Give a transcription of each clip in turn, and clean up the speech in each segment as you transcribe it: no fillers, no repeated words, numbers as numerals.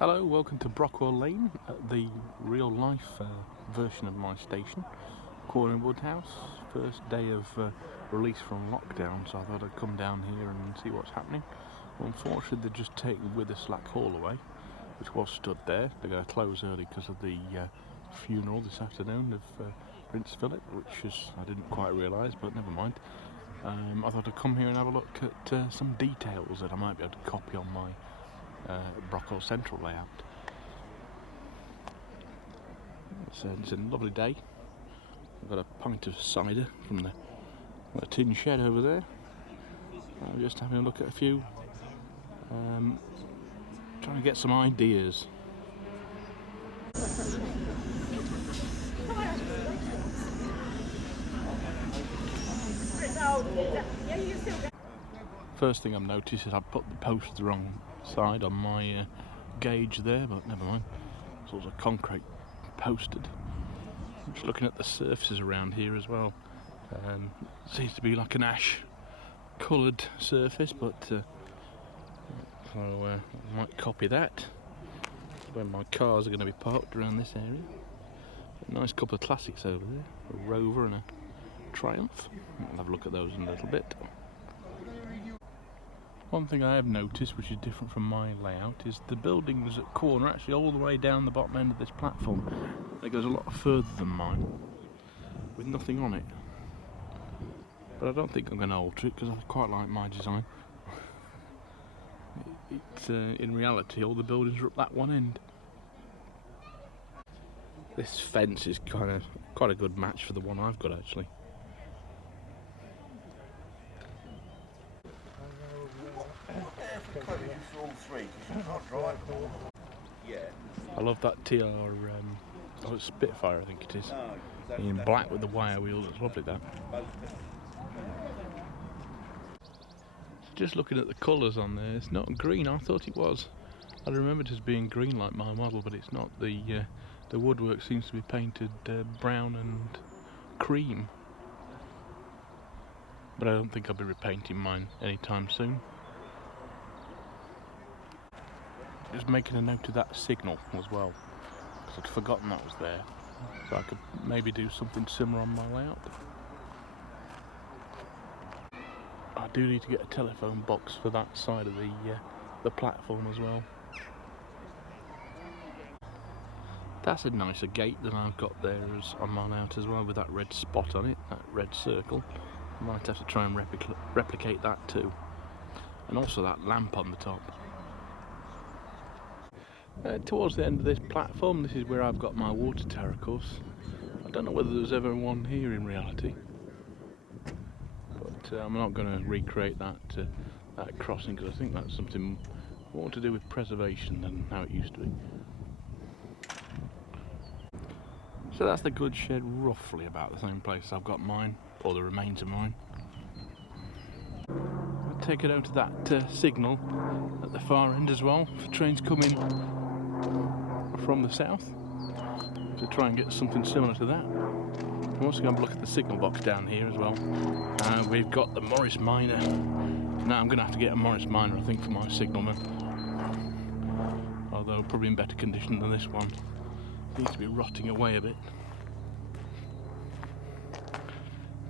Hello, welcome to Brockwell Lane, the real life version of my station, Quorn Woodhouse. First day of release from lockdown, so I thought I'd come down here and see what's happening. Unfortunately, they've just taken with the Slack Hall away, which was stood there. They're going to close early because of the funeral this afternoon of Prince Philip, which I didn't quite realise, but never mind. I thought I'd come here and have a look at some details that I might be able to copy on my Brockwell Central layout. It's a lovely day. I've got a pint of cider from the tin shed over there. I'm just having a look at a few, trying to get some ideas. First thing I've noticed is I put the post the wrong side on my gauge there, but never mind. It's also concrete posted. I'm just looking at the surfaces around here as well. Seems to be like an ash coloured surface, but so I might copy that when my cars are going to be parked around this area. A nice couple of classics over there, a Rover and a Triumph. I'll have a look at those in a little bit. One thing I have noticed, which is different from my layout, is the buildings at Quorn are actually all the way down the bottom end of this platform. It goes a lot further than mine, with nothing on it. But I don't think I'm going to alter it, because I quite like my design. In reality, all the buildings are up that one end. This fence is quite a good match for the one I've got, actually. I love that TR, it's Spitfire I think it is, in black with the wire wheels. It's lovely, that. Just looking at the colours on there, it's not green. I thought it was. I remembered it as being green like my model, but it's not. The woodwork seems to be painted brown and cream. But I don't think I'll be repainting mine anytime soon. Just making a note of that signal as well, because I'd forgotten that was there, so I could maybe do something similar on my layout. I do need to get a telephone box for that side of the platform as well. That's a nicer gate than I've got there as on my layout as well, with that red spot on it, that red circle. I might have to try and replicate that too, and also that lamp on the top. Towards the end of this platform, this is where I've got my water tower, of course. I don't know whether there's ever one here in reality, but I'm not going to recreate that crossing, because I think that's something more to do with preservation than how it used to be. So that's the goods shed, roughly about the same place I've got mine, or the remains of mine. I'll take it out to that signal at the far end as well, for trains coming from the south, to try and get something similar to that. I'm also going to look at the signal box down here as well. We've got the Morris Minor. Now I'm going to have to get a Morris Minor, I think, for my signalman, although probably in better condition than this one. Seems to be rotting away a bit.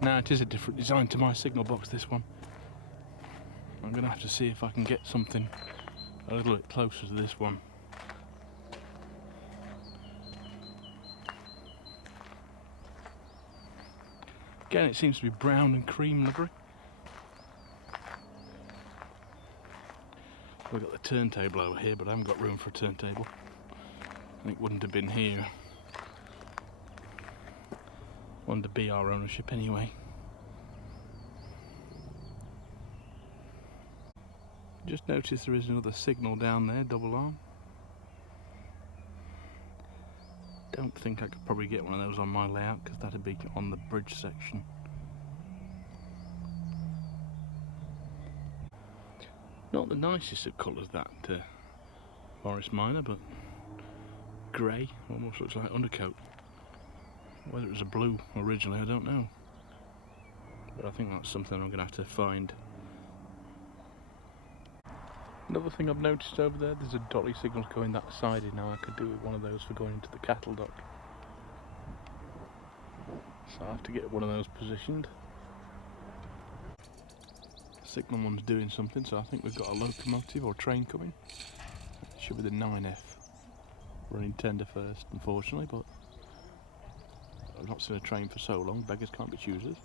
Now it is a different design to my signal box, this one. I'm going to have to see if I can get something a little bit closer to this one. Again, it seems to be brown and cream livery. We've got the turntable over here, but I haven't got room for a turntable. And it wouldn't have been here. Wouldn't have be our ownership anyway. Just noticed there is another signal down there, double arm. Don't think I could probably get one of those on my layout, because that'd be on the bridge section. Not the nicest of colours, that Morris Minor, but grey, almost looks like undercoat. Whether it was a blue originally, I don't know. But I think that's something I'm going to have to find. Another thing I've noticed over there, there's a dolly signal going that side now. I could do with one of those for going into the cattle dock. So I have to get one of those positioned. Signal one's doing something, so I think we've got a locomotive or train coming. It should be the 9F running tender first, unfortunately, but I've not seen a train for so long. Beggars can't be choosers.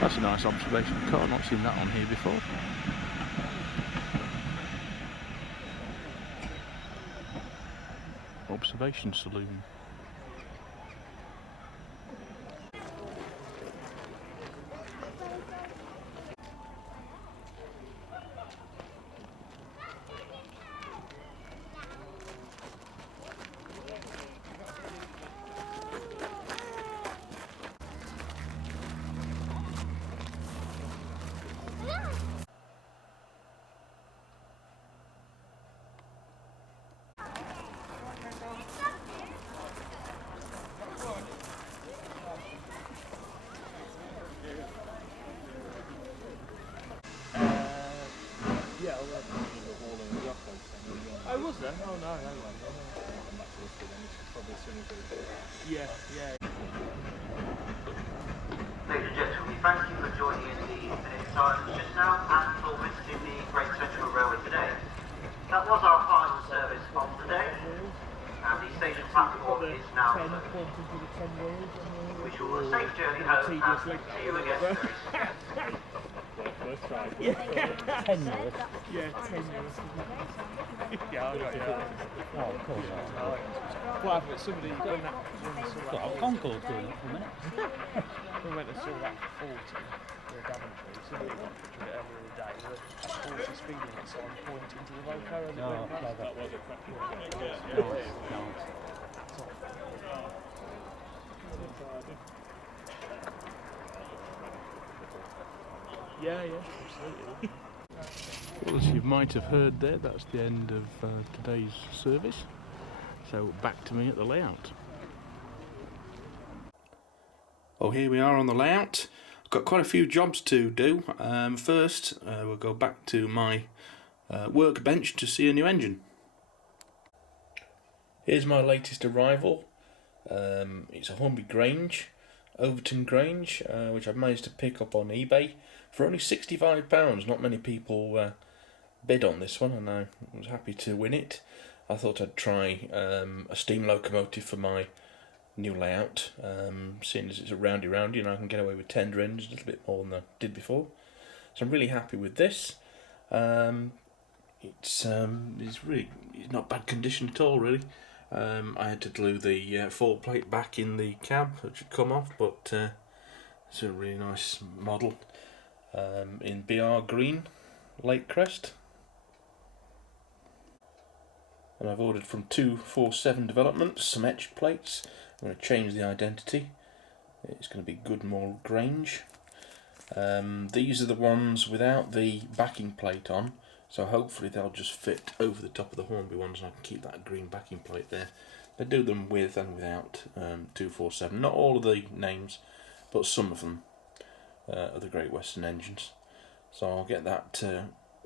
That's a nice observation car, I've not seen that on here before. Observation saloon. Oh, was there? Oh, no, no way. Yeah, yeah. Ladies and gentlemen, we thank you for joining in the minute silence just now and for visiting the Great Central Railway today. That was our final service of the day, and the station platform is now closed. Wish you all a safe journey home and see you again very soon. Yeah. 10 years. Yeah, 10 years. Yeah, I got you. Oh, of course. What happened with somebody going up Got a Concorde going up for a minute. we went and saw that 40 near Daventry. Somebody got a picture of it earlier in the day with a 40 speed limit sign pointing to the loco as it went past. That was a Yeah, absolutely. Well, as you might have heard there, that's the end of today's service. So back to me at the layout. Well, here we are on the layout. I've got quite a few jobs to do. First, we'll go back to my workbench to see a new engine. Here's my latest arrival. It's a Hornby Grange, Overton Grange, which I've managed to pick up on eBay for only £65. Not many people bid on this one, and I was happy to win it. I thought I'd try a steam locomotive for my new layout, seeing as it's a roundy and I can get away with tender engines a little bit more than I did before. So I'm really happy with this. It's not bad condition at all, really. I had to glue the fall plate back in the cab, which had come off, but it's a really nice model in BR green, Lake Crest. And I've ordered from 247 Developments some etched plates. I'm going to change the identity. It's going to be Goodmore Grange. These are the ones without the backing plate on, so hopefully they'll just fit over the top of the Hornby ones, and I can keep that green backing plate there. They do them with and without 247. Not all of the names, but some of them are the Great Western engines. So I'll get that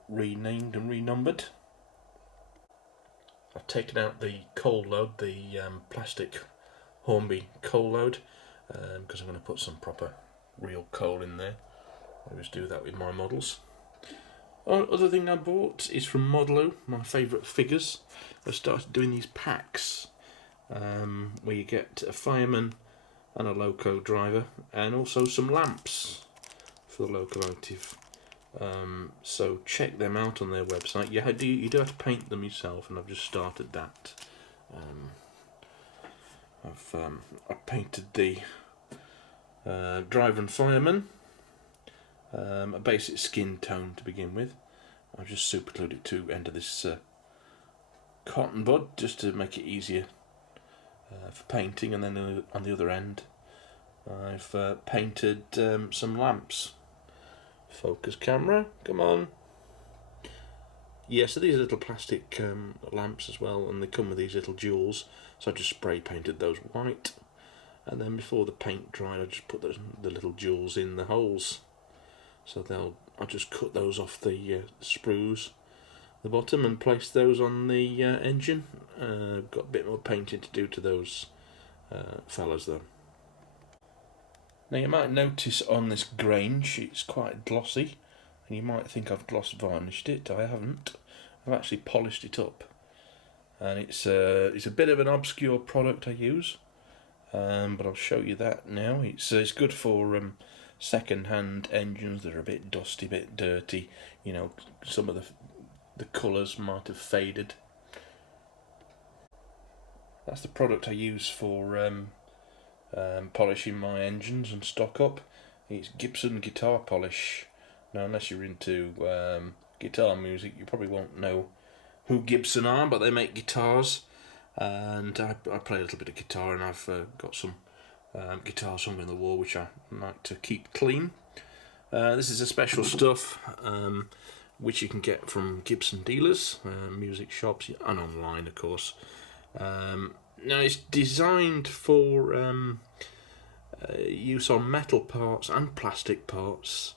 renamed and renumbered. I've taken out the coal load, the plastic Hornby coal load, because I'm going to put some proper real coal in there. I always do that with my models. Other thing I bought is from Modelo, my favourite figures. I've started doing these packs where you get a fireman and a loco driver, and also some lamps for the locomotive. So check them out on their website. You do have to paint them yourself, and I've just started that. I painted the driver and fireman a basic skin tone to begin with. I've just super glued it to end of this cotton bud just to make it easier for painting, and then on the other end I've painted some lamps. Focus camera, come on. Yeah, so these are little plastic lamps as well, and they come with these little jewels, so I just spray painted those white, and then before the paint dried I just put the little jewels in the holes, so I'll just cut those off the sprues the bottom and place those on the engine. Got a bit more painting to do to those fellas though. Now you might notice on this Grange it's quite glossy, and you might think I've gloss varnished it. I haven't. I've actually polished it up, and it's a bit of an obscure product I use, but I'll show you that now. It's good for second-hand engines that are a bit dusty, a bit dirty. You know, some of the colours might have faded. That's the product I use for polishing my engines and stock up. It's Gibson guitar polish. Now, unless you're into guitar music, you probably won't know who Gibson are, but they make guitars, and I play a little bit of guitar, and I've got some guitars hung in the wall which I like to keep clean. This is a special stuff which you can get from Gibson dealers, music shops, and online of course. Now it's designed for use on metal parts and plastic parts,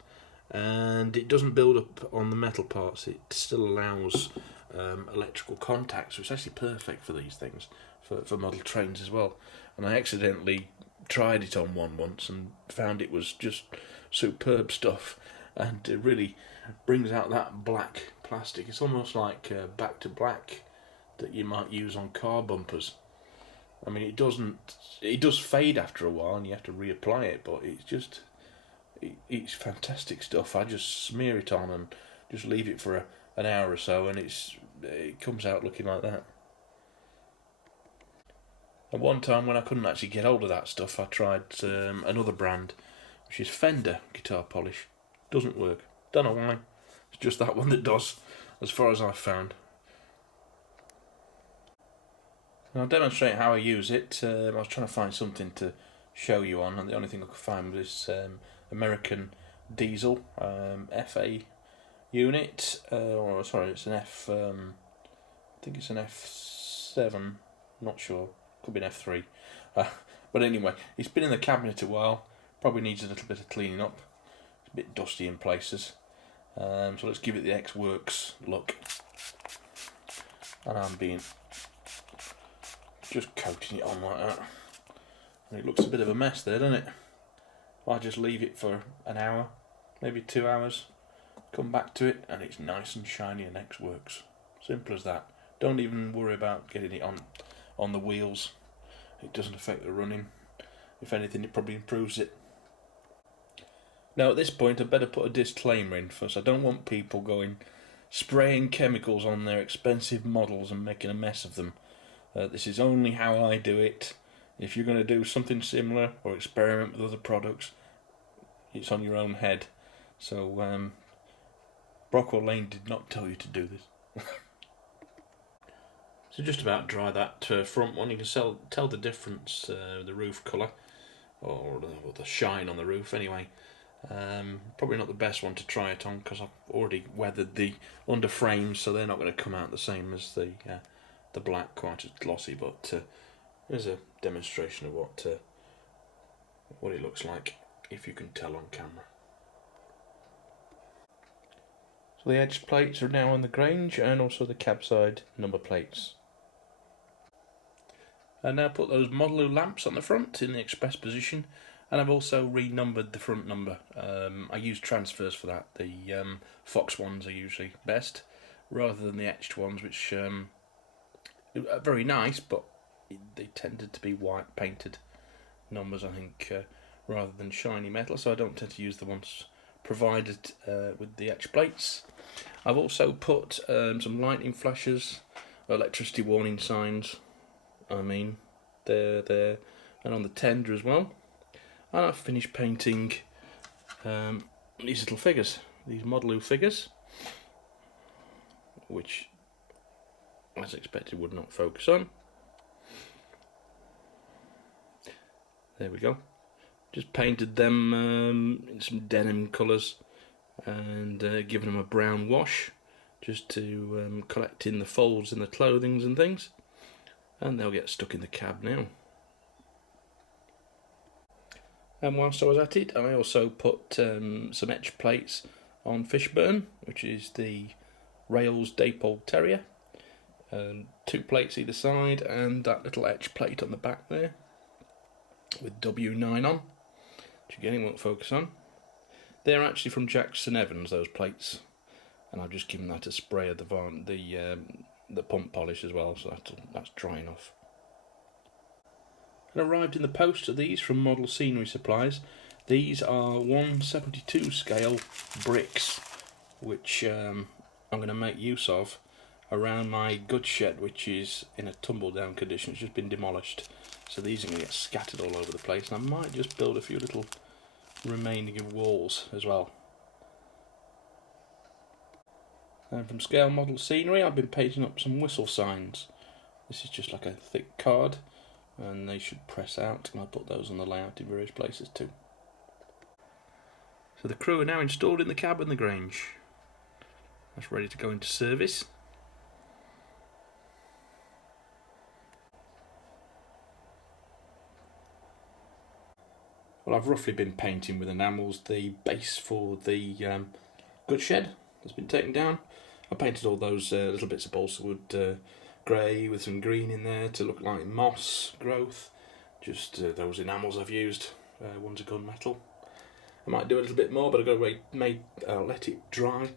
and it doesn't build up on the metal parts. It still allows electrical contacts, so it's actually perfect for these things, for model trains as well. And I accidentally tried it on one once and found it was just superb stuff, and it really brings out that black plastic. It's almost like back to black that you might use on car bumpers. I mean, it does fade after a while and you have to reapply it, but it's fantastic stuff. I just smear it on and just leave it for an hour or so, and it comes out looking like that. At one time when I couldn't actually get hold of that stuff, I tried another brand, which is Fender guitar polish. Doesn't work. Don't know why. It's just that one that does, as far as I've found. And I'll demonstrate how I use it. I was trying to find something to show you on, and the only thing I could find was this American diesel FA unit, or sorry, it's an F. I think it's an F7. Not sure. Could be an F3. But anyway, it's been in the cabinet a while. Probably needs a little bit of cleaning up. It's a bit dusty in places. So let's give it the X-Works look. And I'm just coating it on like that. And it looks a bit of a mess there, doesn't it? I just leave it for an hour, maybe 2 hours, come back to it, and it's nice and shiny and X-Works. Simple as that. Don't even worry about getting it on the wheels. It doesn't affect the running. If anything, it probably improves it. Now at this point I better put a disclaimer in first. I don't want people spraying chemicals on their expensive models and making a mess of them. This is only how I do it. If you're going to do something similar or experiment with other products, it's on your own head. So Brockwell Lane did not tell you to do this. So just about dry that front one. You can tell the difference, the roof colour, or the shine on the roof anyway. Probably not the best one to try it on because I've already weathered the under frames, so they're not going to come out the same as the black, quite as glossy. But here's a demonstration of what it looks like, if you can tell on camera. So the edge plates are now on the Grange, and also the cab side number plates. I now put those Model lamps on the front in the express position, and I've also renumbered the front number. I use transfers for that. The Fox ones are usually best, rather than the etched ones, which are very nice, but they tended to be white painted numbers, I think, rather than shiny metal, so I don't tend to use the ones provided with the etch plates. I've also put some lightning flashes, electricity warning signs, there, and on the tender as well. And I've finished painting these little figures, these Model figures, which, as expected, would not focus on. There we go. Just painted them in some denim colours and given them a brown wash just to collect in the folds in the clothings and things, and they'll get stuck in the cab now. And whilst I was at it, I also put some etch plates on Fishburne, which is the Rails Dapol Terrier. 2 plates either side, and that little etch plate on the back there with W9 on, which again it won't focus on. They're actually from Jackson Evans, those plates, and I've just given that a spray of the pump polish as well, so that's drying off. And arrived in the post of these from Model Scenery Supplies. These are 1/72 scale bricks, which I'm going to make use of around my goods shed, which is in a tumble down condition. It's just been demolished, so these are going to get scattered all over the place, and I might just build a few little remaining walls as well. And from Scale Model Scenery, I've been painting up some whistle signs. This is just like a thick card, and they should press out, and I'll put those on the layout in various places too. So the crew are now installed in the cab and the Grange. That's ready to go into service. Well, I've roughly been painting with enamels the base for the goods shed that's been taken down. I painted all those little bits of balsa wood grey with some green in there to look like moss growth. Just those enamels I've used. One's a gunmetal. I might do a little bit more, but I've got to let it dry,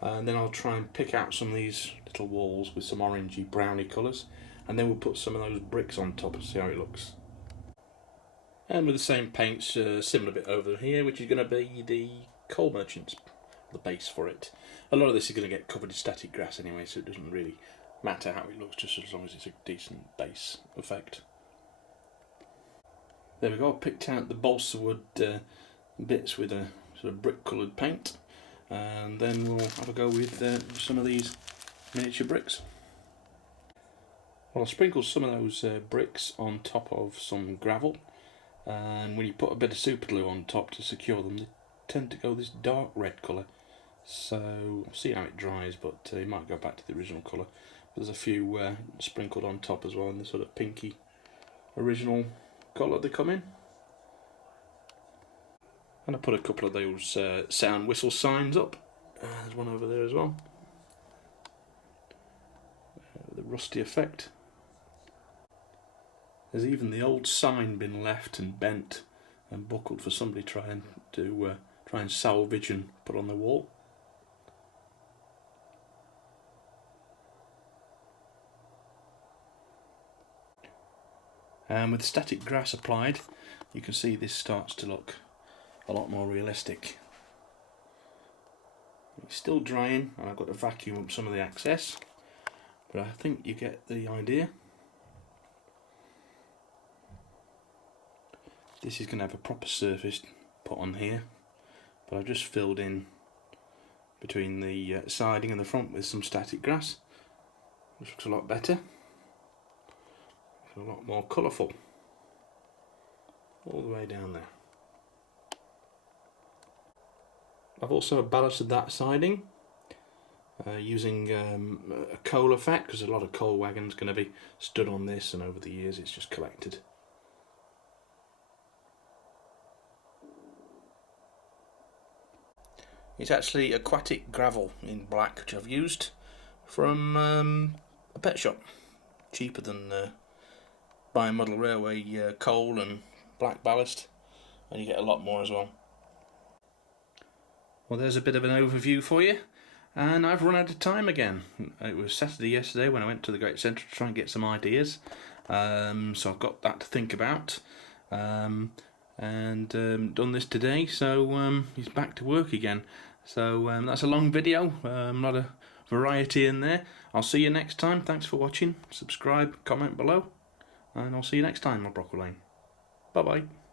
and then I'll try and pick out some of these little walls with some orangey browny colours, and then we'll put some of those bricks on top and see how it looks. And with the same paints, similar bit over here, which is going to be the coal merchants, the base for it. A lot of this is going to get covered in static grass anyway, so it doesn't really matter how it looks, just as long as it's a decent base effect. There we go, I picked out the balsa wood bits with a sort of brick coloured paint, and then we'll have a go with some of these miniature bricks. Well, I'll sprinkle some of those bricks on top of some gravel, and when you put a bit of super glue on top to secure them, they tend to go this dark red colour. So we'll see how it dries, but it might go back to the original colour. There's a few sprinkled on top as well in the sort of pinky original colour they come in. And I put a couple of those sound whistle signs up. There's one over there as well. The rusty effect. There's even the old sign been left and bent and buckled for somebody trying to salvage and put on the wall. And with static grass applied, you can see this starts to look a lot more realistic. It's still drying, and I've got to vacuum up some of the excess, but I think you get the idea. This is going to have a proper surface put on here, but I've just filled in between the siding and the front with some static grass, which looks a lot better. A lot more colourful all the way down there. I've also ballasted that siding using a coal effect, because a lot of coal wagons going to be stood on this, and over the years it's just collected. It's actually aquatic gravel in black, which I've used from a pet shop, cheaper than buying model railway coal and black ballast, and you get a lot more as well. Well, there's a bit of an overview for you, and I've run out of time again. It was Saturday yesterday when I went to the Great Centre to try and get some ideas, so I've got that to think about, and done this today, so he's back to work again. So that's a long video, a lot of variety in there. I'll see you next time. Thanks for watching. Subscribe, comment below, and I'll see you next time on Brockwell Lane. Bye bye.